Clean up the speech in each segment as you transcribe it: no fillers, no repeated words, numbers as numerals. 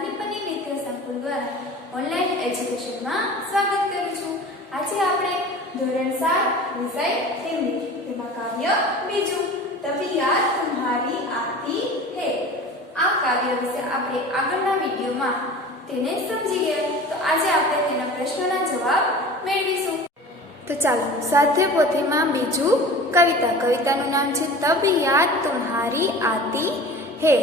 સાંદીપની મિત્ર સંકુલ દ્વારા ઓનલાઈન એજ્યુકેશનમાં સ્વાગત કરું છું। આજે આપણે ધોરણ 7 વિષય હિન્દી તેમાં કાવ્ય બીજું તબિયત તુમ્હારી આતી હે। આ કાવ્ય વિશે આપણે આગળના વિડિયોમાં તેને સમજી ગયા, તો આજે આપણે તેના પ્રશ્નોના જવાબ મેળવીશું। તો ચાલો સ્વાધ્યાય પોથીમાં બીજું કવિતાનું નામ છે તબિયત તુમ્હારી આતી હે।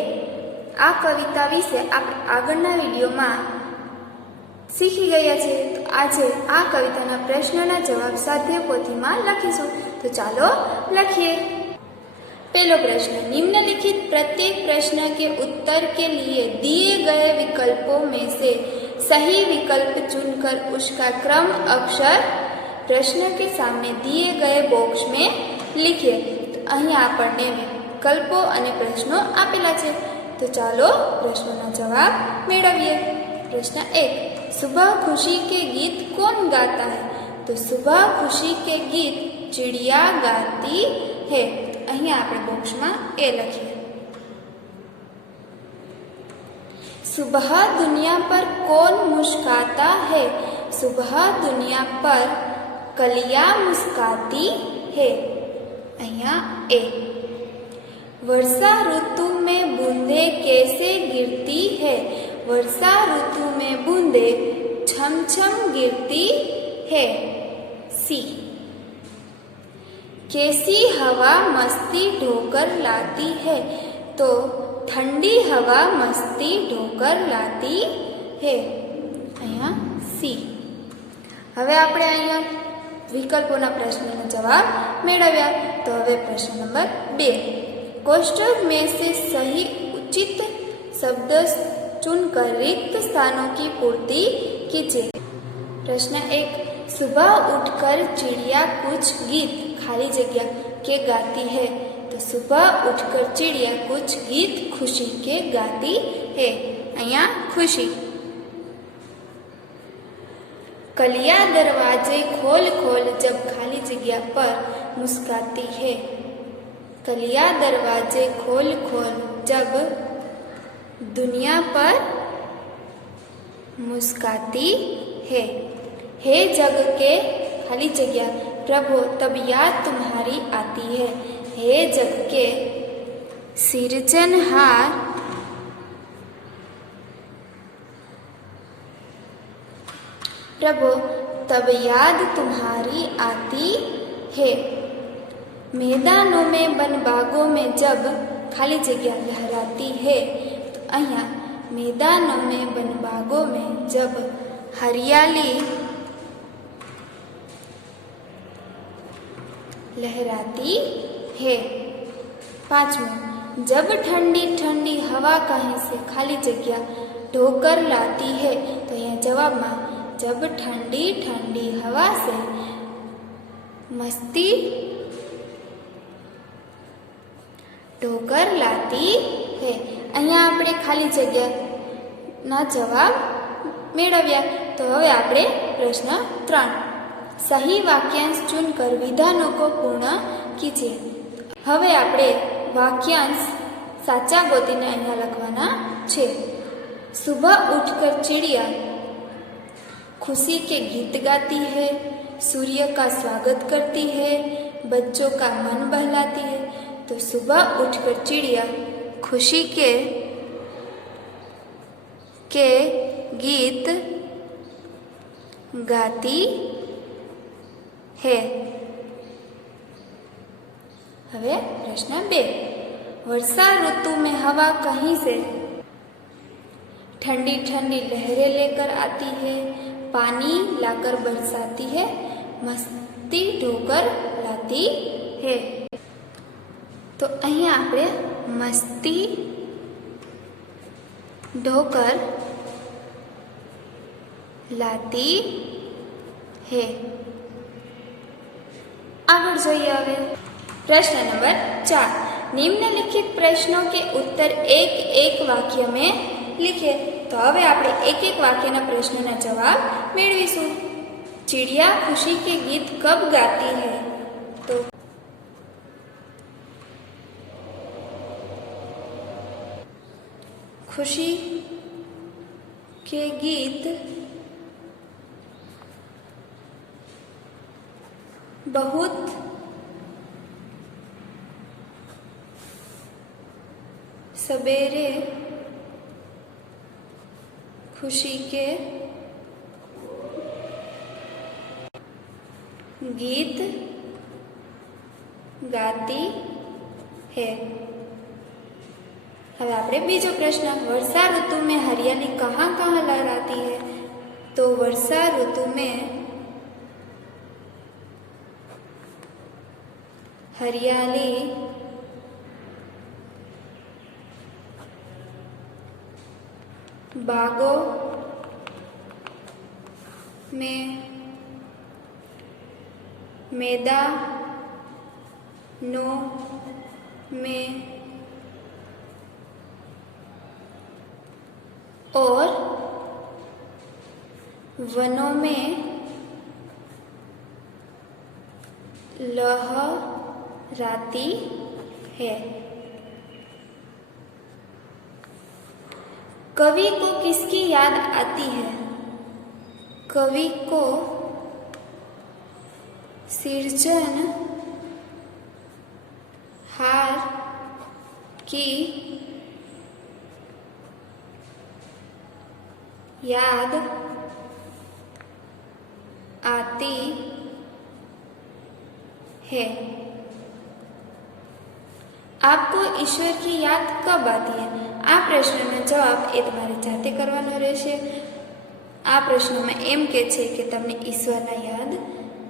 આ કવિતા વિશે આપણે આગળના વિડીયોમાં શીખી ગયા છે, તો આજે આ કવિતાના પ્રશ્નોના જવાબ સ્વાધ્યાય પોથીમાં લખીશું। તો ચાલો લખીએ। पहला प्रश्न, निम्नलिखित प्रत्येक प्रश्न के उत्तर के लिए दिए गए विकल्पों में से सही विकल्प चुनकर उसका क्रम अक्षर प्रश्न के सामने दिए गए बॉक्स में लिखिए। तो અહીં આપણને વિકલ્પો અને પ્રશ્નો આપેલા છે, તો ચાલો પ્રશ્નોના જવાબ મેળવીએ। प्रश्न 1, सुबह खुशी के गीत कौन गाता है? तो सुबह खुशी के गीत चिड़िया गाती है। અહીં આપણે બોક્સમાં એ લખીએ। सुबह दुनिया पर कौन मुस्काता है? सुबह दुनिया पर कलियां मुस्काती है। અહીંયા ए। वर्षा ऋतु में बूंदे कैसे गिरती है? वर्षा ऋतु में बूंदे छम छम गिरती है। सी। कैसी हवा मस्ती ढोकर लाती है? तो ठंडी हवा मस्ती ढोकर लाती है। અહીંયા सी। હવે આપણે અહીંયા વિકલ્પોના પ્રશ્નનો જવાબ મેળવ્યા। તો હવે પ્રશ્ન નંબર 2, कोष्ठक में से सही उचित शब्द चुनकर रिक्त स्थानों की पूर्ति कीजिए। प्रश्न 1, सुबह उठकर चिड़िया कुछ गीत खाली जगह के गाती है। तो सुबह उठकर चिड़िया कुछ गीत खुशी के गाती है। અહીંયા खुशी। कलियां दरवाजे खोल खोल जब खाली जगह पर मुस्काती है। कलियां दरवाजे खोल खोल जब दुनिया पर मुस्काती है जग के खाली जगह प्रभु तब याद तुम्हारी आती है। हे जग के सिरजनहार प्रभु तब याद तुम्हारी आती है। मैदानों में वन बागों में जब खाली जगह लहराती है। तो અહીંયા मैदानों में वन बागों में जब हरियाली लहराती है। 5वां, जब ठंडी ठंडी हवा कहीं से खाली जगह ढोकर लाती है। तो यहाँ जवाब में जब ठंडी ठंडी हवा से मस्ती ढोकर लाती है। અહીંયા આપણે ખાલી જગ્યાના જવાબ મેળવ્યા। तो હવે આપણે પ્રશ્ન 3, सही वाक्यांश चुनकर विधानों को पूर्ण कीजिए। હવે આપણે વાક્યાંશ સાચા ગોતીને અહીંયા લખવાના છે। सुबह उठकर चिड़िया खुशी के गीत गाती है, सूर्य का स्वागत करती है, बच्चों का मन बहलाती है। तो सुबह उठकर चिड़िया खुशी के गीत गाती है। હવે પ્રશ્ન 2, वर्षा ऋतु में हवा कहीं से ठंडी ठंडी लहरें लेकर आती है, पानी लाकर बरसाती है, मस्ती ढोकर लाती है। तो અહીંયા આપણે મસ્તી ढोकर लाती है। આગળ જોઈએ હવે प्रश्न नंबर 4, निम्नलिखित प्रश्नों के उत्तर एक एक वाक्य में लिखिए। तो હવે આપણે એક એક વાક્યના પ્રશ્નના જવાબ મેળવીશું। चिड़िया खुशी के गीत कब गाती है? तो खुशी के गीत बहुत सवेरे खुशी के गीत गाती है। હવે આપણે બીજો પ્રશ્ન, वर्षा ऋतु में हरियाली कहाँ कहाँ लहराती है? तो वर्षा ऋतु में हरियाली बागों में, मैदानों में और वनों में लहराती है। कवि को किसकी याद आती है? कवि को सृजनहार की याद आती है। आपको ईश्वर की याद कब आती है? आ प्रश्नનો જવાબ એ તમારે જાતે કરવાનો રહેશે। આ પ્રશ્નમાં એમ કે છે કે તમને ઈશ્વરના યાદ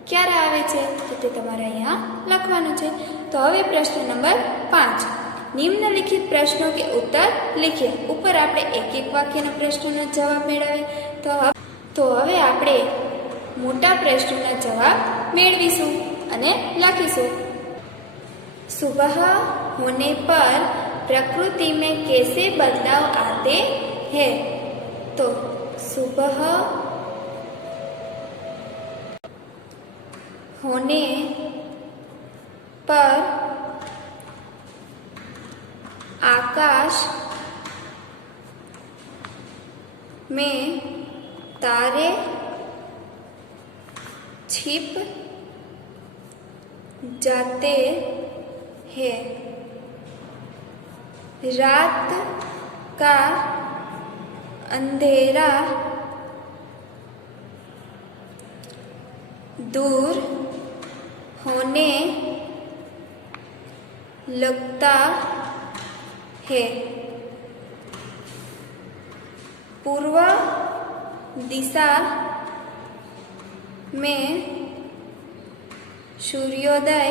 ક્યારે આવે છે, તો તે તમારે અહીંયા લખવાનું છે। તો હવે પ્રશ્ન નંબર 5, નિમ્નલિખિત પ્રશ્નો કે ઉત્તર लिखिए। ઉપર આપણે એક એક વાક્યના પ્રશ્નોનો જવાબ મેળવે। તો હવે આપણે મોટા પ્રશ્નોના જવાબ મેળવીશું અને લખીશું। सुबह होने पर प्रकृति में कैसे बदलाव आते हैं? तो सुबह होने पर आकाश में तारे छिप जाते हैं। रात का अंधेरा दूर होने लगता है। पूर्व दिशा में सूर्योदय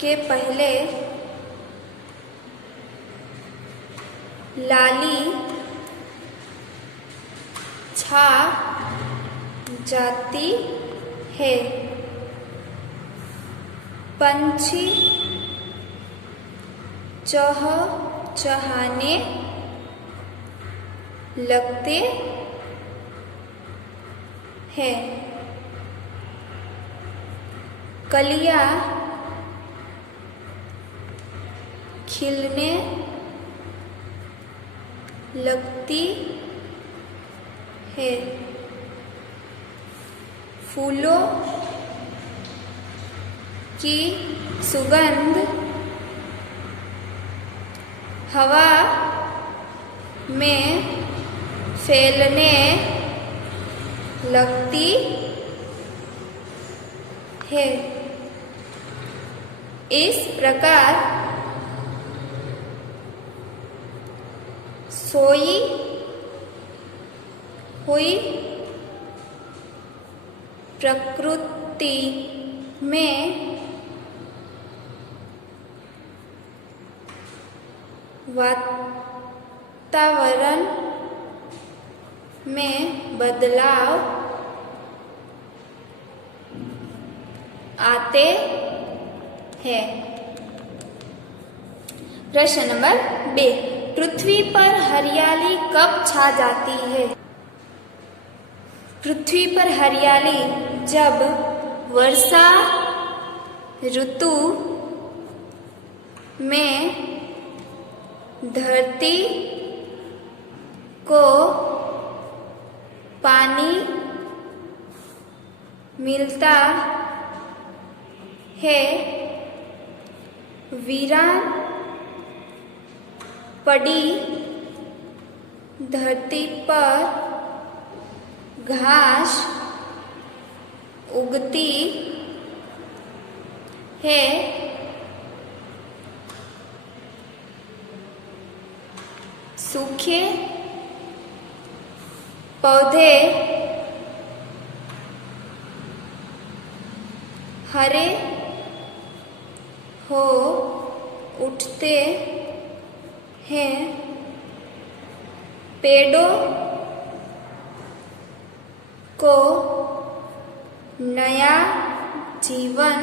के पहले लाली छा जाती है। पंछी चहचहाने लगते हैं। कलियां खिलने लगती है। फूलों की सुगंध हवा में फैलने लगती है। इस प्रकार सोई हुई प्रकृति में वातावरण में बदलाव आते हैं। प्रश्न नंबर 2, पृथ्वी पर हरियाली कब छा जाती है? पृथ्वी पर हरियाली जब वर्षा ऋतु में धरती को पानी मिलता है, वीरान पड़ी धरती पर घास उगती है, सूखे पौधे हरे हो उठते हैं, पेड़ों को नया जीवन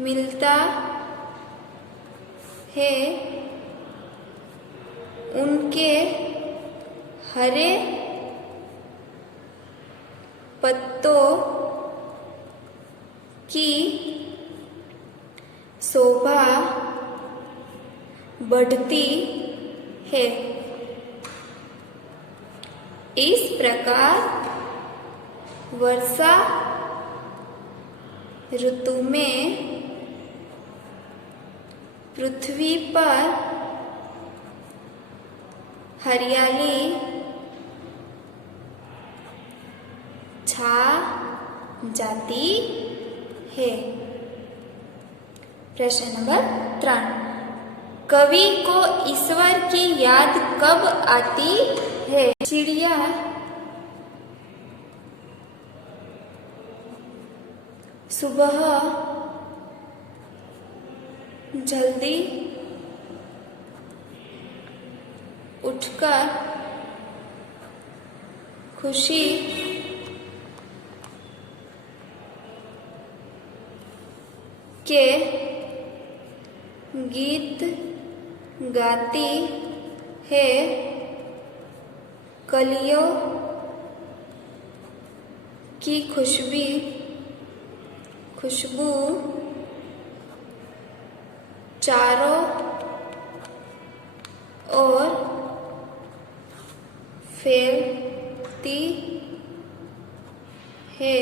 मिलता है, उनके हरे पत्तों की शोभा बढ़ती है। इस प्रकार वर्षा ऋतु में पृथ्वी पर हरियाली छा जाती है। प्रश्न नंबर 3, कवि को ईश्वर की याद कब आती है? चिड़िया सुबह जल्दी उठकर खुशी के गीत गाती है, कलियों की खुशबू चारों ओर फैलती है,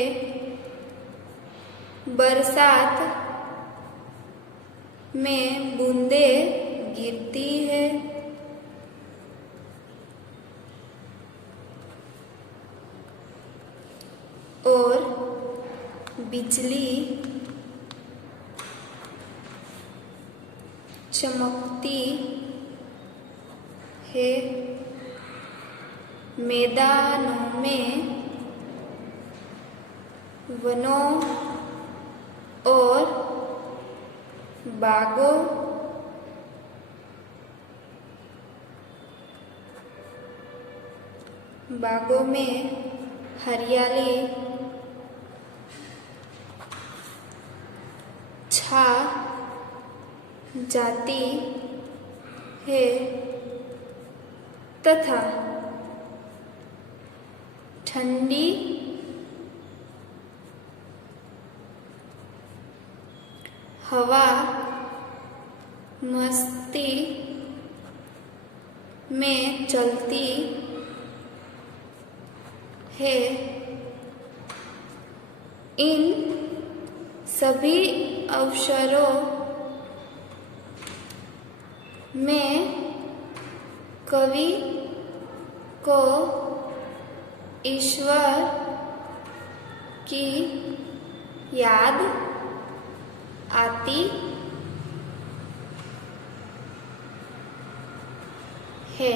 बरसात में बूंदें गिरती है, और बिजली चमकती है, मैदानों में वनों और बागों में हरियाली छा जाती है तथा ठंडी हवा मस्ती में चलती है। इन सभी अवसरों में कवि को ईश्वर की याद आती है।